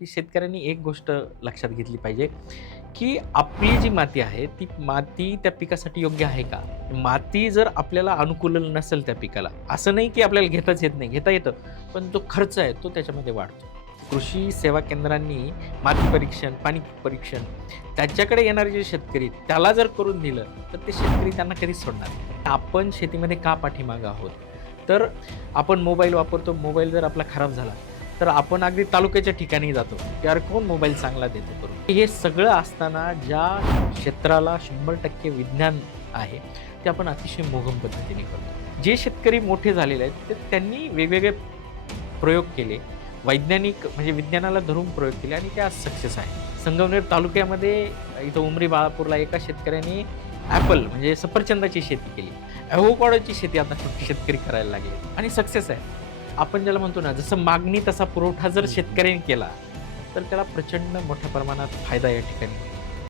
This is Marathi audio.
की शेतकऱ्यांनी एक गोष्ट लक्षात घेतली पाहिजे की आपली जी माती आहे ती माती त्या पिकासाठी योग्य आहे का? माती जर आपल्याला अनुकूल नसेल त्या पिकाला असं नाही की आपल्याला घेताच येत नाही घेता येतं पण जो खर्च आहे तो त्याच्यामध्ये वाढतो. कृषी सेवा केंद्रांनी माती परीक्षण पाणी परीक्षण त्याच्याकडे येणारे जे शेतकरी त्याला जर करून दिलं तर ते शेतकरी त्यांना कधीच सोडणार आपण शेतीमध्ये का पाठीमागं आहोत? तर आपण मोबाईल वापरतो मोबाईल जर आपला खराब झाला तर आपण अगदी तालुक्याच्या ठिकाणी जातो. की कोण मोबाईल चांगला देतो करून? हे सगळं असताना ज्या क्षेत्राला शंभर टक्के विज्ञान आहे ते आपण अतिशय मोघम पद्धतीने करतो. जे शेतकरी मोठे झालेले आहेत ते त्यांनी वेगवेगळे प्रयोग केले. वैज्ञानिक म्हणजे विज्ञानाला धरून प्रयोग केले आणि ते आज सक्सेस आहे. संगमनेर तालुक्यामध्ये इथं उमरी बाळापूरला एका शेतकऱ्याने ॲपल म्हणजे सफरचंदाची शेती केली. ॲव्होकॉडोची शेती आता शेतकरी करायला लागले. आणि सक्सेस आहे. आपण ज्याला म्हणतो ना जसं मागणी तसा पुरवठा जर शेतकऱ्यांनी केला तर त्याला प्रचंड मोठ्या प्रमाणात फायदा या ठिकाणी